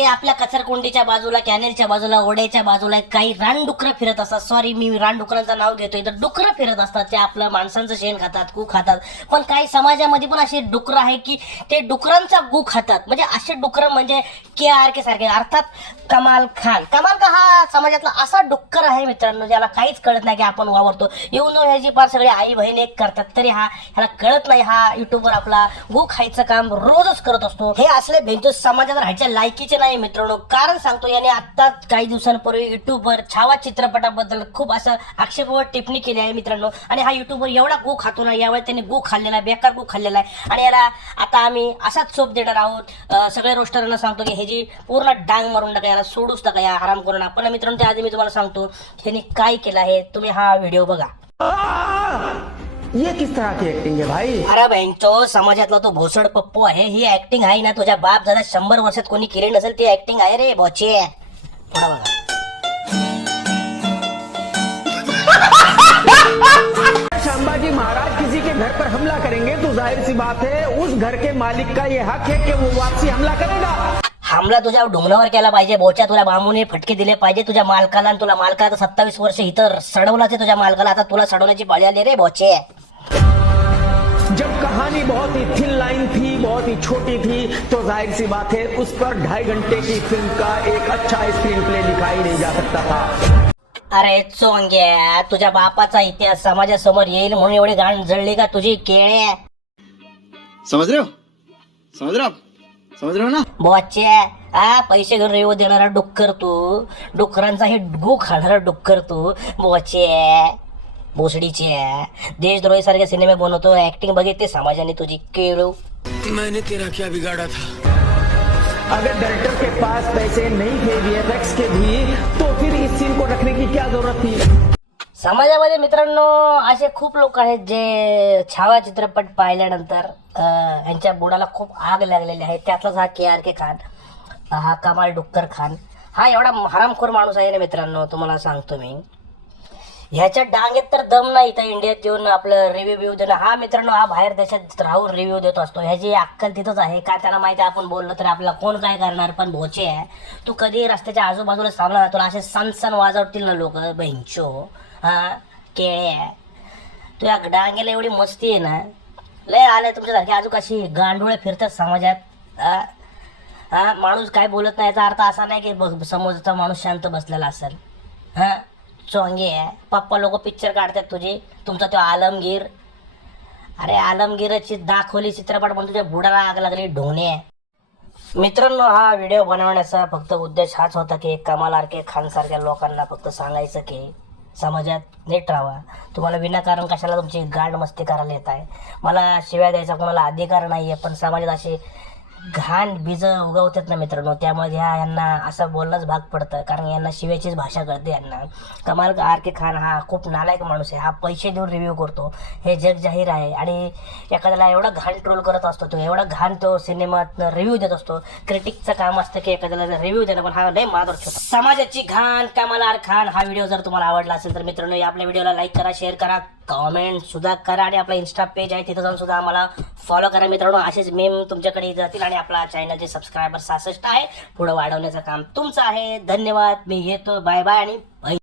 की आपल्या कचरकुंडीच्या बाजूला कॅनेलच्या बाजूला ओढ्याच्या बाजूला काही रानडुकरं फिरत असतात. सॉरी मी रानडुकरांचं नाव घेतोय. तर डुकरं फिरत असतात. ते आपलं माणसांचं शेण खातात गू खातात. पण काही समाजामध्ये पण असे डुकरं आहे की ते डुकरांचा गू खातात. म्हणजे असे डुकरं म्हणजे के आर के सारखे. अर्थात कमाल खान. कमाल का हा समाजातला असा डुक्कर आहे मित्रांनो ज्याला काहीच कळत नाही की आपण वावरतो. येऊन जाऊन ह्याची फार सगळे आई बहीण एक करतात तरी हा ह्याला कळत नाही. हा युट्यूबवर आपला गो खायचं काम रोजच करत असतो. हे असले भेंतू समाजात राहायच्या लायकीचे नाही मित्रांनो. कारण सांगतो याने आत्ताच काही दिवसांपूर्वी युट्यूबवर छावा चित्रपटाबद्दल खूप असं आक्षेपावर टिप्पणी केली आहे मित्रांनो. आणि हा युट्यूबवर एवढा गो खातो ना यावेळी त्याने गो खाल्लेला आहे बेकार गो खाल्लेला आहे. आणि याला आता आम्ही असाच सोप देणार आहोत. सगळ्या सगळे रोस्टरांना सांगतो की ह्याची पूर्ण डांग मारून टाका याला सोडूच टाका या आराम करून पण मित्रांनो त्याआधी मी तुम्हाला सांगतो ह्याने काय केलं आहे तुम्ही हा व्हिडिओ बघा. ये किस तरह की एक्टिंग है भाई? अरे बँकचो समाजातला तो भोसड पप्पू आहे ही ऍक्टिंग आहे ना तुझ्या बाप दादा शंभर वर्षात कोणी केली नसेल ती ऍक्टिंग आहे रे बोचे. थोडा बघा. संभाजी महाराज किसी के घर पर हमला करेंगे तो ज़ाहिर सी बात है उस घर के मालिक का ये हक है कि वो वापसी हमला करेगा। हमला तुझ्या डोंगरावर केला पाहिजे बोच्या तुला बांबूने फटके दिले पाहिजे तुझ्या मालकाला आणि तुला मालकाला आता सत्तावीस वर्ष इथं सडवलाच तुझ्या मालकाला आता तुला सडवण्याची पाळी आली रे बोचे. जब कहानी बहुत ही थिन लाइन थी बहुत ही छोटी थी तो जाहिर सी बात है उस पर ढाई घंटे की फिल्म का एक अच्छा स्क्रीन प्ले दिखाई नहीं जा सकता था। अरे चोंग्या तुझ्या बापाचा इतिहास समाजासमोर येईल म्हणून एवढी गाण जळली का तुझी केळे? समझ रहे हो? समझ समझ रहे हो ना? बोचे आ पैसे घेऊन रेव देणारा डुक्कर तू. डुकरांचा हे गु खाणारा डुक्कर तू. बोचे भोसडीचे. देशद्रोही सारखे सिनेमे बनवतो ऍक्टिंग बघितली समाजाने तुझी केळू. मैंने तेरा क्या बिगाड़ा था? अगर डायरेक्टर के पास पैसे नहीं थे वीएफएक्स के भी तो फिर इस सीन को रखने की क्या जरूरत थी? समाजामध्ये मित्रांनो असे खूप लोक आहेत जे छावा चित्रपट पाहिल्यानंतर यांच्या बुडाला खूप आग लागलेली आहे. त्यातलाच हा के आर के खान हा कमाल डुक्कर खान हा एवढा हरामखोर माणूस आहे ना मित्रांनो तुम्हाला सांगतो मी. ह्याच्या डांगेत तर दम नाही इथं इंडियात येऊन आपलं रिव्ह्यू देणं. हा मित्रांनो हा बाहेर देशात राहून रिव्ह्यू देत असतो. ह्याची अक्कल तिथंच आहे का? त्याला माहिती आहे आपण बोललो तर आपला कोण काय करणार? पण भोचे आहे. तू कधी रस्त्याच्या आजूबाजूला थांबला ना तुला असे सण सण वाजवतील ना लोक बहिंचो हा केळे आहे. तुझ्या डांगेला एवढी मस्ती आहे ना? लय आले तुमच्यासारखे आजू कशी गांडोळे फिरतात समाजात. हा हा माणूस काय बोलत नाही याचा अर्थ असा नाही की ब- समोरचा माणूस शांत बसलेला असेल. हां चोंगे आहे. पप्पा लोक पिक्चर काढतात तुझे. तुमचा तो आलमगीर. अरे आलमगीरची दाखवली चित्रपट म्हणून तुझ्या बुडाला आग लागली ढोणे. आहे मित्रांनो हा व्हिडिओ बनवण्याचा फक्त उद्देश हाच होता की कमाल खानसारख्या लोकांना फक्त सांगायचं की समाजात नीट राहा तुम्हाला विनाकारण कशाला तुमची गाढ मस्ती करायला येत आहे? मला शिव्या द्यायचा कोणाला अधिकार नाही आहे पण समाजात असे घाण बीज उगवतात ना मित्रांनो त्यामुळे ह्या यांना असं बोलणंच भाग पडतं कारण यांना शिव्याचीच भाषा कळते यांना. कमाल आर के खान हा खूप नालायक माणूस आहे हा पैसे देऊन रिव्ह्यू करतो. हे जग जाहीर आहे आणि एखाद्याला एवढा घाण ट्रोल करत असतो तो एवढा घाण तो सिनेमात रिव्ह्यू देत असतो. क्रिटिकचं काम असतं की एखाद्याला रिव्ह्यू देणं पण हा लय माधुर समाजाची घाण कमाल आर खान. हा व्हिडिओ जर तुम्हाला आवडला असेल तर मित्रांनो या आपल्या व्हिडिओला लाईक करा शेअर करा. कमेंट सुद्धा करा आणि आपला इन्स्टा पेज आहे तिथं जाऊन सुद्धा आम्हाला फॉलो करा. मित्रांनो असेच मेम तुमच्याकडे जातील आणि आपला चॅनलचे सबस्क्रायबर सहासष्ट आहे पुढे वाढवण्याचं काम तुमचं आहे. धन्यवाद. मी येतो. बाय बाय आणि